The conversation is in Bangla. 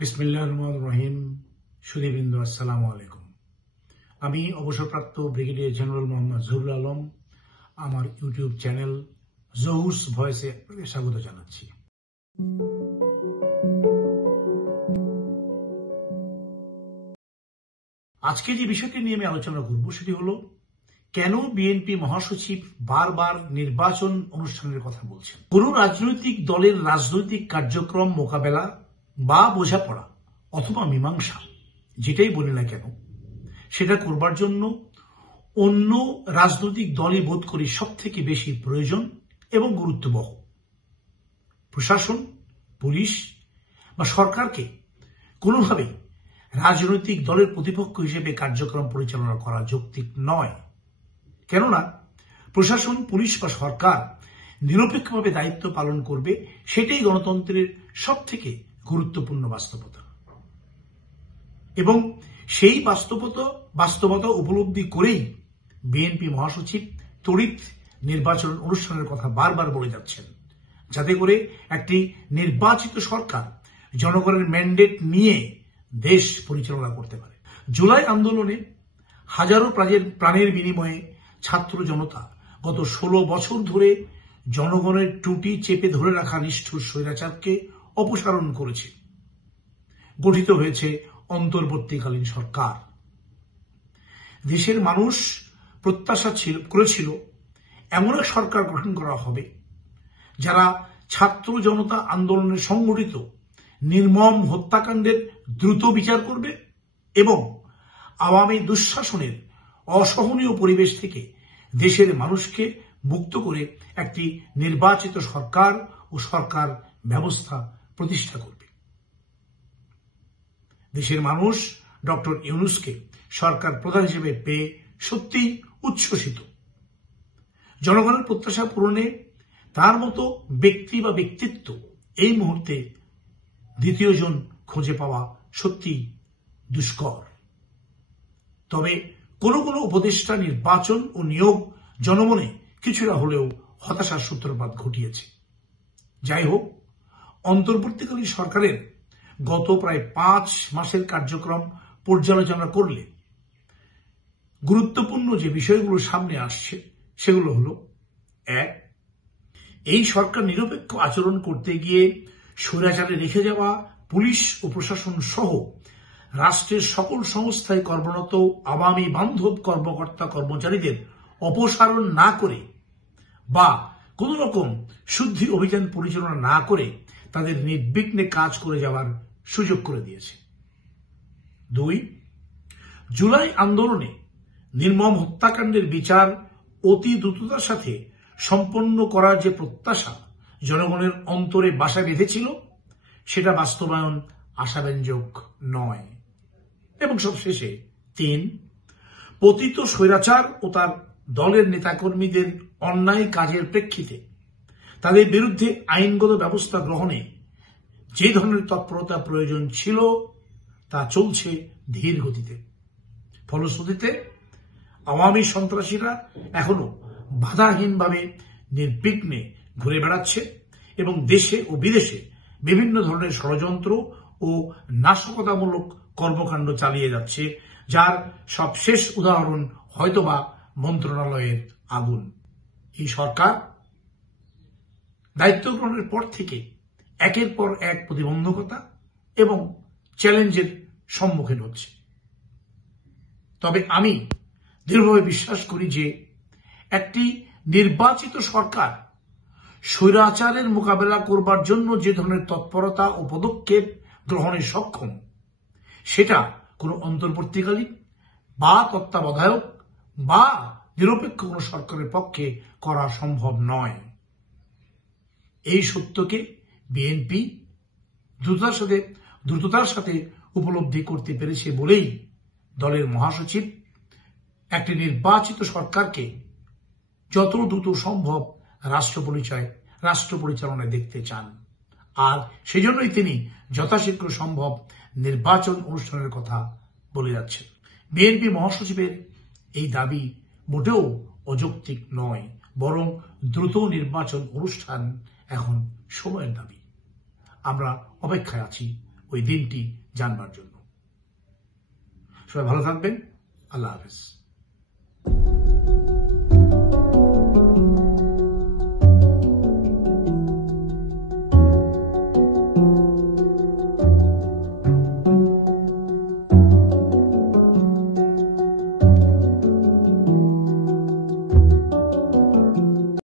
বিসমিল্লাহির রহমানির রহিম। সুধীবৃন্দ, আসসালামু আলাইকুম। আমি অবসরপ্রাপ্ত ব্রিগেডিয়ার জেনারেল মোহাম্মদ জহুরুল আলম আমার ইউটিউব চ্যানেল জহুরস ভয়েসে আপনাদের স্বাগত জানাচ্ছি। আজকে যে বিষয়টি নিয়ে আমি আলোচনা করব সেটি হলো, কেন বিএনপি মহাসচিব বারবার নির্বাচন অনুষ্ঠানের কথা বলছেন। কোন রাজনৈতিক দলের রাজনৈতিক কার্যক্রম মোকাবেলা বা বোঝাপড়া অথবা মীমাংসা, যেটাই বলি না কেন, সেটা করবার জন্য অন্য রাজনৈতিক দলই বোধ করি সব থেকে বেশি প্রয়োজন এবং গুরুত্ববহ। প্রশাসন, পুলিশ বা সরকারকে কোনোভাবে রাজনৈতিক দলের প্রতিপক্ষ হিসেবে কার্যক্রম পরিচালনা করা যৌক্তিক নয়। কেননা প্রশাসন, পুলিশ বা সরকার নিরপেক্ষভাবে দায়িত্ব পালন করবে, সেটাই গণতন্ত্রের সব থেকে গুরুত্বপূর্ণ বাস্তবতা। এবং সেই বাস্তবতা উপলব্ধি করেই বিএনপি মহাসচিব তড়িৎ নির্বাচন অনুষ্ঠানের কথা বারবার বলে যাচ্ছেন, যাতে করে একটি নির্বাচিত সরকার জনগণের ম্যান্ডেট নিয়ে দেশ পরিচালনা করতে পারে। জুলাই আন্দোলনে হাজারো প্রাণের বিনিময়ে ছাত্র জনতা গত 16 বছর ধরে জনগণের টুটি চেপে ধরে রাখা নিষ্ঠুর স্বৈরাচারকে অপসারণ করেছে। গঠিত হয়েছে অন্তর্বর্তীকালীন সরকার। দেশের মানুষ প্রত্যাশা করেছিল এমন এক সরকার গঠন করা হবে যারা ছাত্র জনতা আন্দোলনে সংগঠিত নির্মম হত্যাকাণ্ডের দ্রুত বিচার করবে এবং আওয়ামী দুঃশাসনের অসহনীয় পরিবেশ থেকে দেশের মানুষকে মুক্ত করে একটি নির্বাচিত সরকার ও সরকার ব্যবস্থা প্রতিষ্ঠা করবে। দেশের মানুষ ডক্টর ইউনূসকে সরকার প্রধান হিসেবে পেয়ে সত্যিই উচ্ছ্বসিত। জনগণের প্রত্যাশা পূরণে তার মতো ব্যক্তি বা ব্যক্তিত্ব এই মুহূর্তে দ্বিতীয় জন খুঁজে পাওয়া সত্যি দুষ্কর। তবে কোন কোন উপদেষ্টা নির্বাচন ও নিয়োগ জনমনে কিছুটা হলেও হতাশার সূত্রপাত ঘটিয়েছে। যাই হোক, অন্তর্বর্তীকালীন সরকারের গত প্রায় 5 মাসের কার্যক্রম পর্যালোচনা করলে গুরুত্বপূর্ণ যে বিষয়গুলো সামনে আসছে সেগুলো হলো, 1, এই সরকার নিরপেক্ষ আচরণ করতে গিয়ে স্বৈরাচারে রেখে যাওয়া পুলিশ ও প্রশাসন সহ রাষ্ট্রের সকল সংস্থায় কর্মরত আওয়ামী বান্ধব কর্মকর্তা কর্মচারীদের অপসারণ না করে বা কোন রকম শুদ্ধি অভিযান পরিচালনা না করে তাদের নির্বিঘ্নে কাজ করে যাওয়ার সুযোগ করে দিয়েছে। 2, জুলাই আন্দোলনে নির্মম হত্যাকাণ্ডের বিচার অতি দ্রুততার সাথে সম্পন্ন করার যে প্রত্যাশা জনগণের অন্তরে বাসা বেঁধেছিল, সেটা বাস্তবায়ন আশাব্যঞ্জক নয়। এবং সবশেষে 3, পতিত স্বৈরাচার ও তার দলের নেতাকর্মীদের অন্যায় কাজের প্রেক্ষিতে তাদের বিরুদ্ধে আইনগত ব্যবস্থা গ্রহণে যে ধরনের তৎপরতা প্রয়োজন ছিল তা চলছে ধীর গতিতে। ফলশ্রুতিতে আওয়ামী সন্ত্রাসীরা এখনো বাধাহীনভাবে নির্বিঘ্নে ঘুরে বেড়াচ্ছে এবং দেশে ও বিদেশে বিভিন্ন ধরনের ষড়যন্ত্র ও নাশকতামূলক কর্মকাণ্ড চালিয়ে যাচ্ছে, যার সবশেষ উদাহরণ হয়তোবা মন্ত্রণালয়ের আগুন। এই সরকার দায়িত্ব গ্রহণের পর থেকে একের পর এক প্রতিবন্ধকতা এবং চ্যালেঞ্জের সম্মুখীন হচ্ছে। তবে আমি দৃঢ়ভাবে বিশ্বাস করি যে একটি নির্বাচিত সরকার স্বৈরাচারের মোকাবেলা করবার জন্য যে ধরনের তৎপরতা ও পদক্ষেপ গ্রহণে সক্ষম, সেটা কোনো অন্তর্বর্তীকালীন বা তত্ত্বাবধায়ক বা নিরপেক্ষ কোনো সরকারের পক্ষে করা সম্ভব নয়। এই সত্যকে বিএনপি দ্রুততার সাথে উপলব্ধি করতে পেরেছে বলেই দলের মহাসচিব একটি নির্বাচিত সরকারকে যত দ্রুত সম্ভব রাষ্ট্র পরিচালনায় দেখতে চান। আর সেজন্যই তিনি যথাশীঘ্র সম্ভব নির্বাচন অনুষ্ঠানের কথা বলে যাচ্ছেন। বিএনপি মহাসচিবের এই দাবি মোটেও অযৌক্তিক নয়, বরং দ্রুত নির্বাচন অনুষ্ঠান এখন সময়ের দাবি। আমরা অপেক্ষায় আছি ওই দিনটি জানবার জন্য। সবাই ভালো থাকবেন। আল্লাহ হাফেজ।